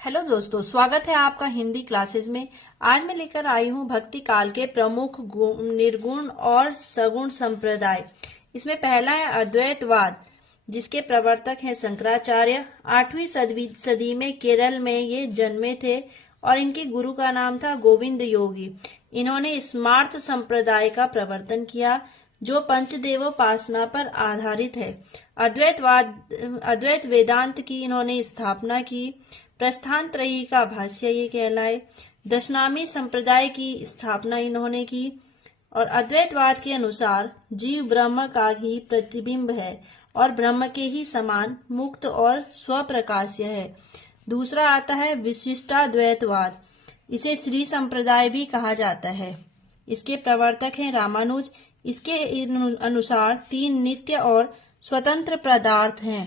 Hello दोस्तों, स्वागत है आपका हिंदी क्लासेस में। आज मैं लेकर आई हूँ भक्ति काल के प्रमुख निर्गुण और सगुण संप्रदाय। इसमें पहला है अद्वैतवाद, जिसके प्रवर्तक हैं शंकराचार्य। 8वीं सदी में केरल में ये जन्मे थे और इनके गुरु का नाम था गोविंद योगी। इन्होंने स्मार्त संप्रदाय का प्रवर्तन किया, जो पंचदेवोपासना पर आधारित है। अद्वैत वेदांत की इन्होंने स्थापना की। प्रस्थान त्रयी का भाष्य ये कहलाए। दशनामी संप्रदाय की स्थापना इन्होंने की और अद्वैतवाद के अनुसार जीव ब्रह्म का ही प्रतिबिंब है और ब्रह्म के ही समान मुक्त और स्वप्रकाश्य है। दूसरा आता है विशिष्टाद्वैतवाद। इसे श्री संप्रदाय भी कहा जाता है। इसके प्रवर्तक हैं रामानुज। इसके अनुसार 3 नित्य और स्वतंत्र पदार्थ हैं।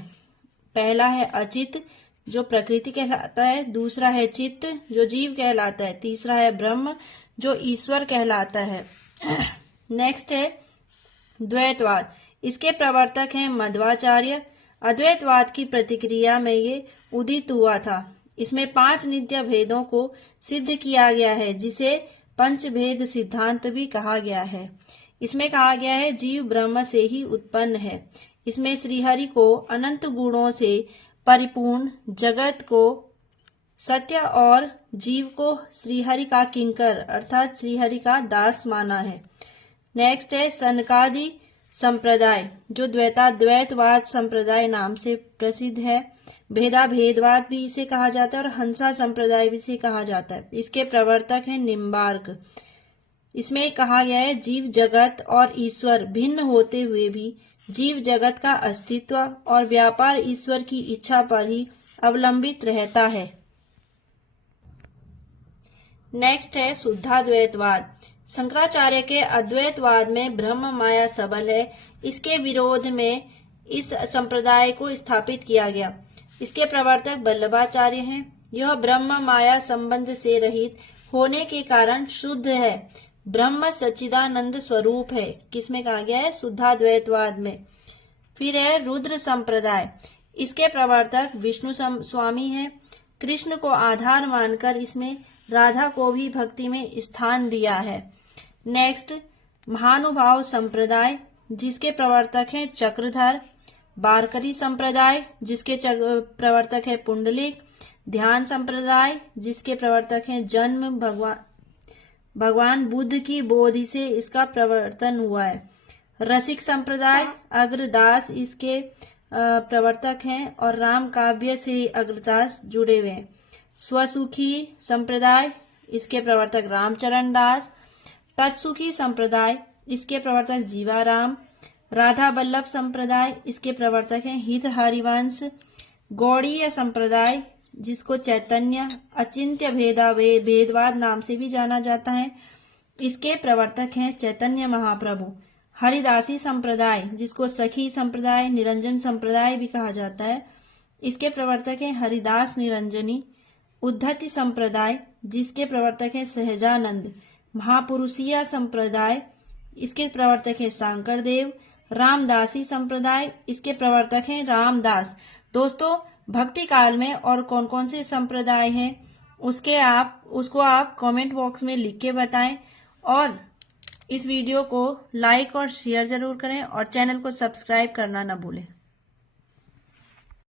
पहला है अचित, जो प्रकृति कहलाता है। दूसरा है चित्त, जो जीव कहलाता है। तीसरा है ब्रह्म, जो ईश्वर कहलाता है। नेक्स्ट है द्वैतवाद। इसके प्रवर्तक हैं मध्वाचार्य। अद्वैतवाद की प्रतिक्रिया में ये उदित हुआ था। इसमें 5 नित्य भेदों को सिद्ध किया गया है, जिसे पंचभेद सिद्धांत भी कहा गया है। इसमें कहा गया है जीव ब्रह्म से ही उत्पन्न है। इसमें श्रीहरि को अनंत गुणों से परिपूर्ण, जगत को सत्य और जीव को श्रीहरि का किंकर अर्थात श्रीहरि का दास माना है। नेक्स्ट है सनकादि संप्रदाय, जो द्वैतवाद संप्रदाय नाम से प्रसिद्ध है। भेदवाद भी इसे कहा जाता है और हंसा संप्रदाय भी इसे कहा जाता है। इसके प्रवर्तक हैं निम्बार्क। इसमें कहा गया है जीव जगत और ईश्वर भिन्न होते हुए भी जीव जगत का अस्तित्व और व्यापार ईश्वर की इच्छा पर ही अवलंबित रहता है। नेक्स्ट है शुद्धाद्वैतवाद। शंकराचार्य के अद्वैतवाद में ब्रह्म माया सबल है। इसके विरोध में इस संप्रदाय को स्थापित किया गया। इसके प्रवर्तक वल्लभाचार्य हैं। यह ब्रह्म माया संबंध से रहित होने के कारण शुद्ध है। ब्रह्म सच्चिदानंद स्वरूप है। किसमें कहा गया है? शुद्धाद्वैतवाद में। फिर है रुद्र संप्रदाय। इसके प्रवर्तक विष्णु स्वामी हैं। कृष्ण को आधार मानकर इसमें राधा को भी भक्ति में स्थान दिया है। नेक्स्ट महानुभाव संप्रदाय, जिसके प्रवर्तक हैं चक्रधर। बारकरी संप्रदाय, जिसके प्रवर्तक है पुंडलिक। ध्यान संप्रदाय, जिसके प्रवर्तक हैं जन्म भगवान बुद्ध की बोधि से इसका प्रवर्तन हुआ है। रसिक संप्रदाय, अग्रदास इसके प्रवर्तक हैं और राम काव्य से अग्रदास जुड़े हुए हैं। स्वसुखी संप्रदाय, इसके प्रवर्तक रामचरण दास। तत्सुखी संप्रदाय, इसके प्रवर्तक जीवाराम। राधा वल्लभ संप्रदाय, इसके प्रवर्तक हैं हित हरिवंश। गौड़ीय संप्रदाय, जिसको चैतन्य अचिंत्य भेदवाद नाम से भी जाना जाता है, इसके प्रवर्तक हैं चैतन्य महाप्रभु। हरिदासी संप्रदाय, जिसको सखी संप्रदाय, निरंजन संप्रदाय भी कहा जाता है, इसके प्रवर्तक हैं हरिदास निरंजनी। उद्धति संप्रदाय, जिसके प्रवर्तक हैं सहजानंद। महापुरुषीय संप्रदाय, इसके प्रवर्तक हैं शंकरदेव। रामदासी संप्रदाय, इसके प्रवर्तक हैं रामदास। दोस्तों, भक्ति काल में और कौन कौन से संप्रदाय हैं उसको आप कमेंट बॉक्स में लिख के बताएं और इस वीडियो को लाइक और शेयर जरूर करें और चैनल को सब्सक्राइब करना न भूलें।